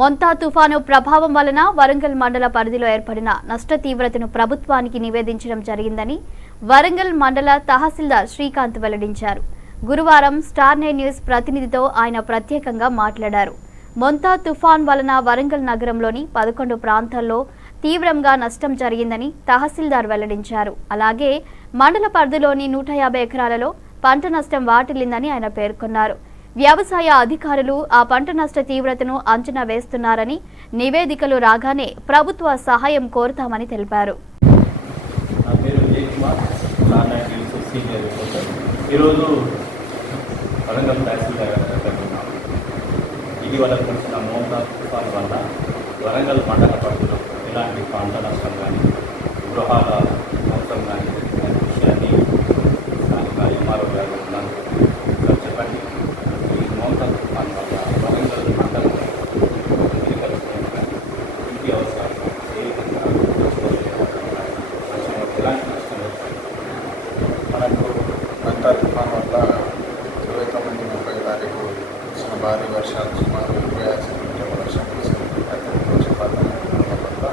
మొంతా తుఫాను ప్రభావం వలన వరంగల్ మండల పరిధిలో ఏర్పడిన నష్ట తీవ్రతను ప్రభుత్వానికి నివేదించడం జరిగిందని వరంగల్ మండల తహసీల్దార్ శ్రీకాంత్ వెల్లడించారు. గురువారం స్టార్ నైన్ న్యూస్ ప్రతినిధితో ఆయన ప్రత్యేకంగా మాట్లాడారు. మొంతా తుఫాన్ వలన వరంగల్ నగరంలోని పదకొండు ప్రాంతాల్లో తీవ్రంగా నష్టం జరిగిందని తహసీల్దార్ వెల్లడించారు. అలాగే మండల పరిధిలోని నూట యాభై ఎకరాలలో పంట నష్టం వాటిల్లిందని ఆయన పేర్కొన్నారు. వ్యవసాయ అధికారులు ఆ పంట నష్ట తీవ్రతను అంచనా వేస్తున్నారని నివేదికలు రాగానే ప్రభుత్వ సహాయం కోరుతామని తెలిపారు. ఈరోజు వరంగల్ తహసీల్దార్ ఇటీవల కురిసిన మోతా తుఫాన్ వల్ల వరంగల్ ఎలాంటి పంట నష్టం కానీ గృహాల నష్టం కానీ అనే విషయాన్ని స్థానిక ఎంఆర్ఓ గారు ఉన్నారు ఇక్కడ చెప్పండి ఈ మోతా తుఫాన్ వల్ల వరంగల్ మండలం మెడికల్ స్టోర్ కానీ ఇంటి అవసరాలు ఏ విధంగా నష్టం ఎలాంటి నష్టం వచ్చింది మనకు పంట తుఫాన్ వల్ల ఇరవై తొమ్మిది ముప్పై తారీఖు వచ్చిన భారీ వర్షాలు సుమారు ఇరవై ఐదు సెంటీమీటర్ల వర్షం కురిసింది. అత్యంత వర్షపాతం వల్ల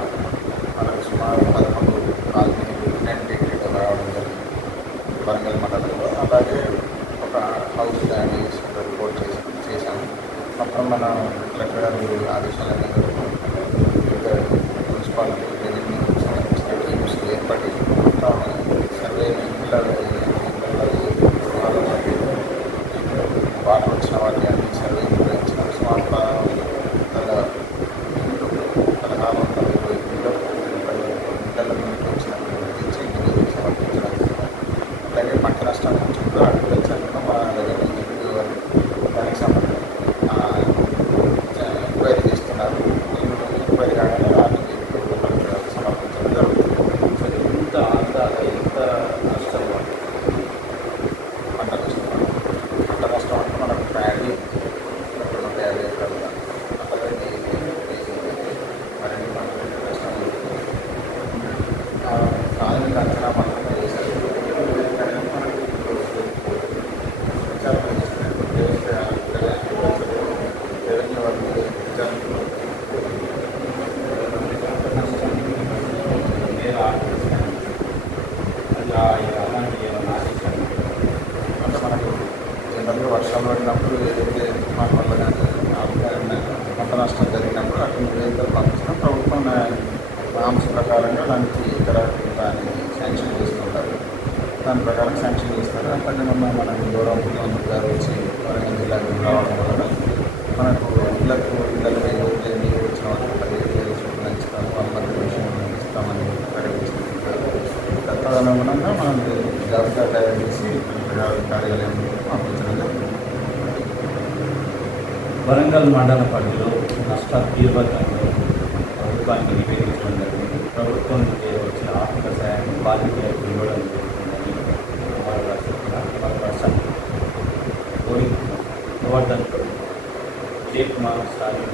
మనకు సుమారు పదకొండు కాలనీలు డిగ్రీలు రావడం జరిగింది. వరంగల్ మండలంలో అలాగే ఒక హౌస్ డ్యామేజ్ రిపోర్ట్ చేసి చేశాము. అప్పుడు మన కలెక్టర్ గారి ఆదేశాల మేరకు పడినప్పుడు ఏదైతే తుఫాన్ కానీ పంట నష్టం జరిగినప్పుడు అటు నివేదికలు పంపించిన ప్రభుత్వం నామ్స్ ప్రకారంగా దానికి ఇక్కడ దాన్ని శాంక్షన్ చేస్తుంటారు దాని ప్రకారం శాంక్షన్ చేస్తారు. అట్లాగే మన మన గౌరవ ముఖ్యమంత్రి గారు వచ్చి వరంగల్ జిల్లాకి రావడం వలన మనకు ఇళ్ళకు ఇళ్ళకి ఏదైతే నీరు వచ్చిన వాళ్ళకి పదిహేను వేలు చొప్పున ఇస్తాము వాళ్ళ విషయం ఇస్తామని ప్రకటించారు తదనుగుణంగా మనం జాబితా తయారు చేసి కార్యాలయం పంపించడం వరంగల్ మండల పరిధిలో నష్ట తీవ్రతను ప్రభుత్వానికి నివేదించడం జరిగింది. ప్రభుత్వం నుంచి వచ్చిన ఆర్థిక సహాయం బాధితులకు ఇవ్వడం జరుగుతుందని వారు రాస్తున్నారు వారు రాశారు. గోవింద్ గోవర్ధన్ విజయ్ కుమార్ స్టాలిన్